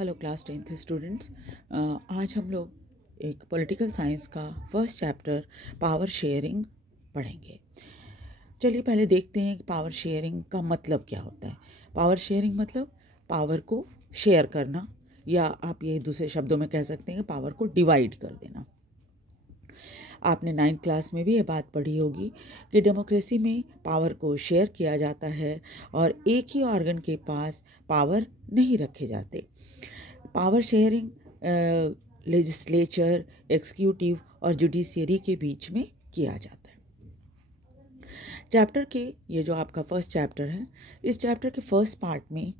Hello class 10th students. आज हम लोग एक पॉलिटिकल साइंस का फर्स्ट चैप्टर पावर शेयरिंग पढ़ेंगे। चलिए पहले देखते हैं कि पावर शेयरिंग का मतलब क्या होता है। पावर शेयरिंग मतलब पावर को शेयर करना, या आप ये दूसरे शब्दों में कह सकते हैं कि पावर को डिवाइड कर देना। आपने 9th क्लास में भी ये बात पढ़ी होगी कि डेमोक्रेसी में पावर को शेयर किया जाता है और एक ही ऑर्गन के पास पावर नहीं रखे जाते। पावर शेयरिंग लेजिस्लेचर, एग्जीक्यूटिव और जुडिशियरी के बीच में किया जाता है। चैप्टर के ये जो आपका फर्स्ट चैप्टर है, इस चैप्टर के फर्स्ट पार्ट में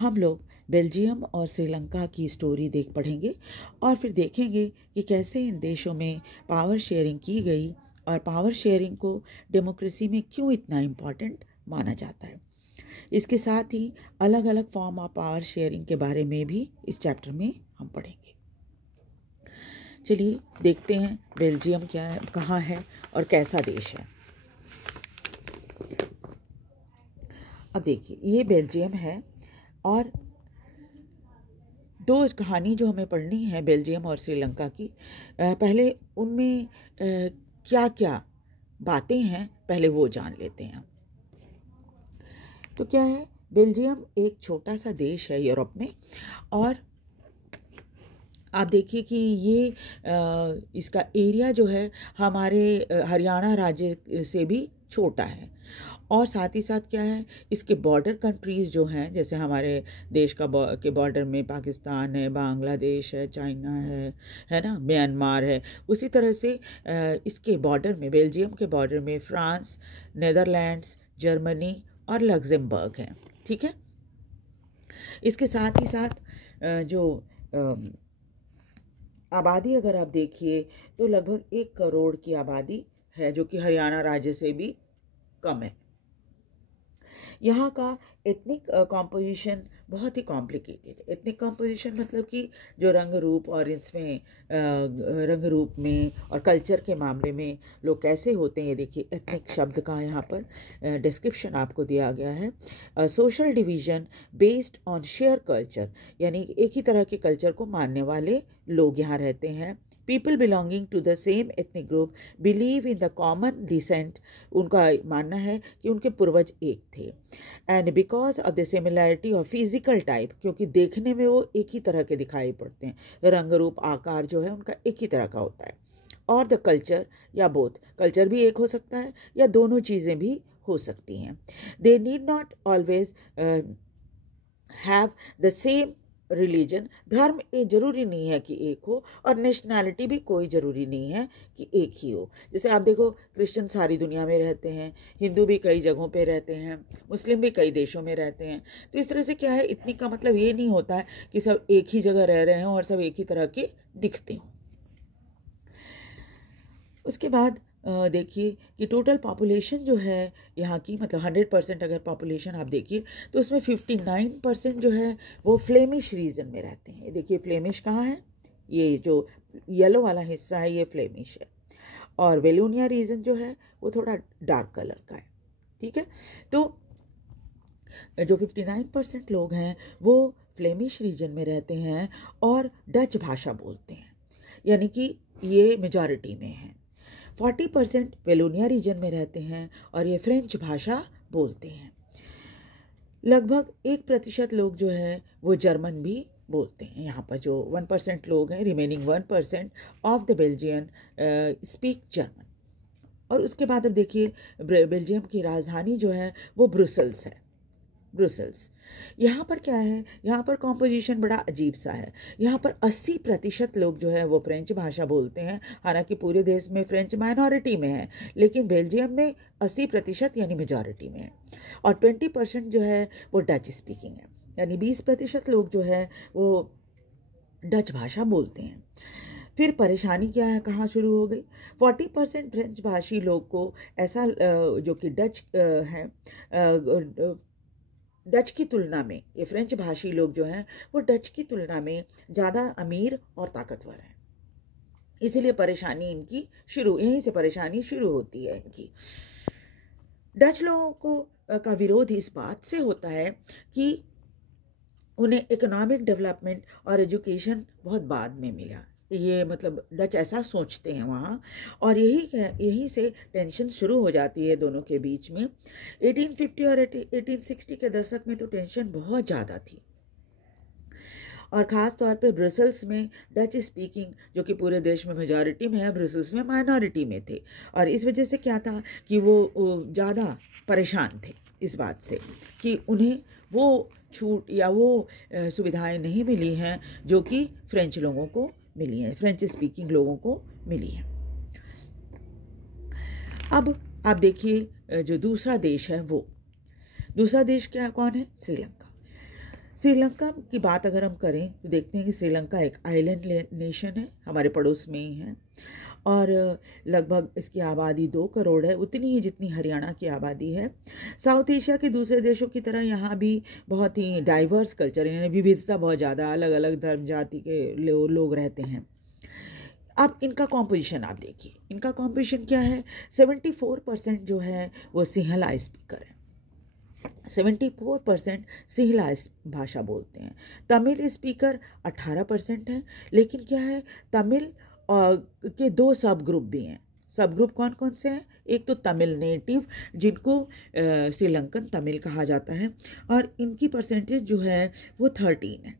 हम लोग बेल्जियम और श्रीलंका की स्टोरी पढ़ेंगे और फिर देखेंगे कि कैसे इन देशों में पावर शेयरिंग की गई और पावर शेयरिंग को डेमोक्रेसी में क्यों इतना इम्पॉर्टेंट माना जाता है। इसके साथ ही अलग अलग फॉर्म ऑफ पावर शेयरिंग के बारे में भी इस चैप्टर में हम पढ़ेंगे। चलिए देखते हैं बेल्जियम क्या है, कहाँ है और कैसा देश है। अब देखिए ये बेल्जियम है और दो कहानी जो हमें पढ़नी है बेल्जियम और श्रीलंका की, पहले उनमें क्या क्या बातें हैं पहले वो जान लेते हैं। तो क्या है, बेल्जियम एक छोटा सा देश है यूरोप में और आप देखिए कि ये इसका एरिया जो है हमारे हरियाणा राज्य से भी छोटा है और साथ ही साथ क्या है, इसके बॉर्डर कंट्रीज़ जो हैं, जैसे हमारे देश के बॉर्डर में पाकिस्तान है, बांग्लादेश है, चाइना है ना, म्यांमार है, उसी तरह से इसके बॉर्डर में, बेल्जियम के बॉर्डर में फ्रांस, नीदरलैंड्स, जर्मनी और लग्जमबर्ग है। ठीक है। इसके साथ ही साथ जो आबादी अगर आप देखिए तो लगभग 1 करोड़ की आबादी है, जो कि हरियाणा राज्य से भी कम है। यहाँ का एथनिक कॉम्पोजिशन बहुत ही कॉम्प्लिकेटेड। एथनिक कॉम्पोजिशन मतलब कि जो रंग रूप और इसमें रंग रूप में और कल्चर के मामले में लोग कैसे होते हैं, ये देखिए एथनिक शब्द का यहाँ पर डिस्क्रिप्शन आपको दिया गया है। Social division based on share culture, यानी एक ही तरह के कल्चर को मानने वाले लोग यहाँ रहते हैं। People belonging to the same ethnic group believe in the common descent, उनका मानना है कि उनके पूर्वज एक थे। And because of the similarity of physical type, क्योंकि देखने में वो एक ही तरह के दिखाई पड़ते हैं, रंग रूप आकार जो है उनका एक ही तरह का होता है। और द कल्चर, या बोथ, कल्चर भी एक हो सकता है या दोनों चीज़ें भी हो सकती हैं। They need not always have the same religion, धर्म ये जरूरी नहीं है कि एक हो, और नेशनैलिटी भी कोई ज़रूरी नहीं है कि एक ही हो। जैसे आप देखो, क्रिश्चियन सारी दुनिया में रहते हैं, हिंदू भी कई जगहों पे रहते हैं, मुस्लिम भी कई देशों में रहते हैं। तो इस तरह से क्या है, इतनी का मतलब ये नहीं होता है कि सब एक ही जगह रह रहे हों और सब एक ही तरह के दिखते हों। उसके बाद देखिए कि टोटल पॉपुलेशन जो है यहाँ की, मतलब 100% अगर पॉपुलेशन आप देखिए तो उसमें 59% जो है वो फ्लेमिश रीजन में रहते हैं। देखिए फ्लेमिश कहाँ है, ये जो येलो वाला हिस्सा है ये फ्लेमिश है, और वेलोनिया रीजन जो है वो थोड़ा डार्क कलर का है। ठीक है। तो जो 59% लोग हैं वो फ्लेमिश रीजन में रहते हैं और डच भाषा बोलते हैं, यानी कि ये मेजॉरिटी में है। 40% वेलोनिया रीजन में रहते हैं और ये फ्रेंच भाषा बोलते हैं। लगभग 1% लोग जो है वो जर्मन भी बोलते हैं। यहाँ पर जो 1% लोग हैं, remaining 1% of the Belgian speak German. और उसके बाद अब देखिए बेल्जियम की राजधानी जो है वो ब्रुसेल्स है। ब्रुसेल्स, यहाँ पर क्या है, यहाँ पर कॉम्पोजिशन बड़ा अजीब सा है। यहाँ पर 80% लोग जो है वो फ्रेंच भाषा बोलते हैं, हालांकि पूरे देश में फ्रेंच माइनॉरिटी में है, लेकिन बेल्जियम में 80% यानी मेजॉरिटी में है। और 20% जो है वो डच स्पीकिंग है, यानी 20% लोग जो है वो डच भाषा बोलते हैं। फिर परेशानी क्या है, कहाँ शुरू हो गई। 40% फ्रेंच भाषी लोग को ऐसा जो कि डच हैं, डच की तुलना में, ये फ्रेंच भाषी लोग जो हैं वो डच की तुलना में ज़्यादा अमीर और ताकतवर हैं। इसीलिए परेशानी इनकी यहीं से परेशानी शुरू होती है इनकी। डच लोगों को का विरोध इस बात से होता है कि उन्हें इकोनॉमिक डेवलपमेंट और एजुकेशन बहुत बाद में मिला। ये मतलब डच ऐसा सोचते हैं वहाँ, और यही से टेंशन शुरू हो जाती है दोनों के बीच में। 1850 और 1860 के दशक में तो टेंशन बहुत ज़्यादा थी, और ख़ास तौर पे ब्रसल्स में डच स्पीकिंग जो कि पूरे देश में मेजॉरिटी में है, ब्रसल्स में माइनॉरिटी में थे। और इस वजह से क्या था कि वो ज़्यादा परेशान थे इस बात से कि उन्हें वो छूट या वो सुविधाएं नहीं मिली हैं जो कि फ्रेंच लोगों को मिली हैं, फ्रेंच स्पीकिंग लोगों को मिली हैं। अब आप देखिए जो दूसरा देश है, वो दूसरा देश क्या कौन है? श्रीलंका। श्रीलंका की बात अगर हम करें तो देखते हैं कि श्रीलंका एक आइलैंड नेशन है, हमारे पड़ोस में ही है, और लगभग इसकी आबादी 2 करोड़ है, उतनी ही जितनी हरियाणा की आबादी है। साउथ एशिया के दूसरे देशों की तरह यहाँ भी बहुत ही डाइवर्स कल्चर, यानी विविधता बहुत ज़्यादा, अलग अलग धर्म जाति के लोग रहते हैं। अब इनका कॉम्पोजिशन आप देखिए, इनका कॉम्पोजिशन क्या है? 74% जो है वो सिंहला स्पीकर है, 74% सिंहला भाषा बोलते हैं। तमिल स्पीकर 18% है, लेकिन क्या है, तमिल के 2 सब ग्रुप भी हैं। सब ग्रुप कौन कौन से हैं? एक तो तमिल नेटिव, जिनको श्रीलंकन तमिल कहा जाता है, और इनकी परसेंटेज जो है वो 13 है।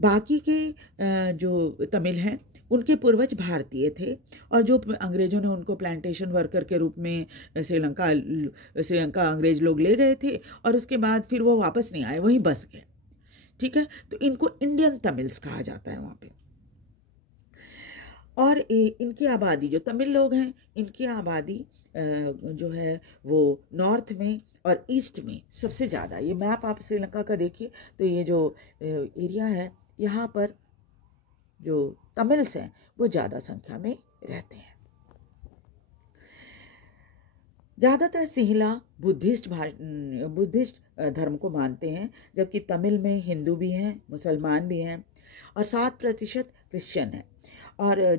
बाकी के जो तमिल हैं उनके पूर्वज भारतीय थे, और जो अंग्रेज़ों ने उनको प्लांटेशन वर्कर के रूप में श्रीलंका अंग्रेज लोग ले गए थे, और उसके बाद फिर वो वापस नहीं आए, वहीं बस गए। ठीक है, तो इनको इंडियन तमिल्स कहा जाता है वहाँ पे। और इनकी आबादी, जो तमिल लोग हैं, इनकी आबादी जो है वो नॉर्थ में और ईस्ट में सबसे ज़्यादा। ये मैप आप श्रीलंका का देखिए तो ये जो एरिया है, यहाँ पर जो तमिल्स हैं वो ज़्यादा संख्या में रहते हैं। ज़्यादातर सिंहला बुद्धिस्ट धर्म को मानते हैं, जबकि तमिल में हिंदू भी हैं, मुसलमान भी हैं, और 7% क्रिश्चियन है, और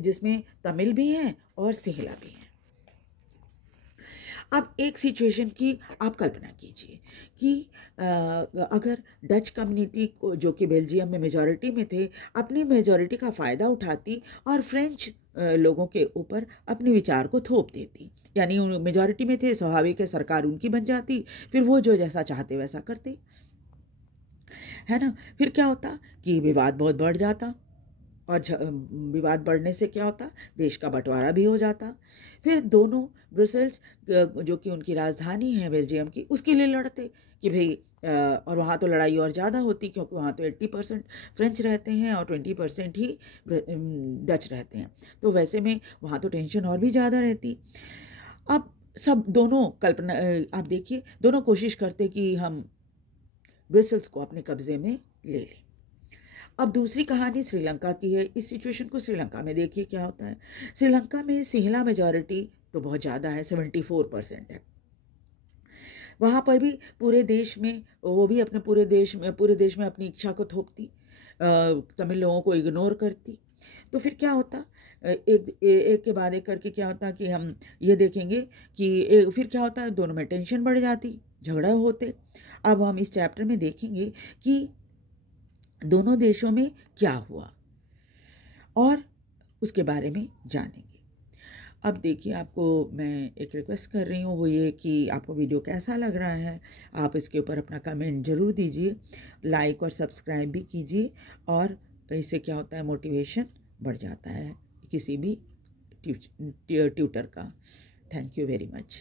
जिसमें तमिल भी हैं और सिंहला भी हैं। अब एक सिचुएशन की आप कल्पना कीजिए कि अगर डच कम्युनिटी को, जो कि बेल्जियम में मेजॉरिटी में थे, अपनी मेजॉरिटी का फ़ायदा उठाती और फ्रेंच लोगों के ऊपर अपने विचार को थोप देती, यानी मेजॉरिटी में थे, स्वाभाविक है सरकार उनकी बन जाती, फिर वो जो जैसा चाहते वैसा करते, है ना। फिर क्या होता कि विवाद बहुत बढ़ जाता, और विवाद बढ़ने से क्या होता, देश का बंटवारा भी हो जाता। फिर दोनों ब्रुसेल्स जो कि उनकी राजधानी है बेल्जियम की, उसके लिए लड़ते कि भाई, और वहाँ तो लड़ाई और ज़्यादा होती, क्योंकि वहाँ तो 80% फ्रेंच रहते हैं और 20% ही डच रहते हैं, तो वैसे में वहाँ तो टेंशन और भी ज़्यादा रहती। अब सब दोनों कल्पना, आप देखिए, दोनों कोशिश करते कि हम ब्रसेल्स को अपने कब्जे में ले लें। अब दूसरी कहानी श्रीलंका की है। इस सिचुएशन को श्रीलंका में देखिए क्या होता है। श्रीलंका में सिंहला मेजॉरिटी तो बहुत ज़्यादा है, 74% है। वहाँ पर भी पूरे देश में, वो भी अपने पूरे देश में अपनी इच्छा को थोपती, तमिल लोगों को इग्नोर करती। तो फिर क्या होता, एक के बाद एक करके क्या होता कि हम ये देखेंगे कि फिर क्या होता है, दोनों में टेंशन बढ़ जाती, झगड़ा होते। अब हम इस चैप्टर में देखेंगे कि दोनों देशों में क्या हुआ और उसके बारे में जानेंगे। अब देखिए, आपको मैं एक रिक्वेस्ट कर रही हूँ, वो ये कि आपको वीडियो कैसा लग रहा है, आप इसके ऊपर अपना कमेंट ज़रूर दीजिए, लाइक और सब्सक्राइब भी कीजिए, और इससे क्या होता है, मोटिवेशन बढ़ जाता है किसी भी ट्यूटर का। Thank you very much.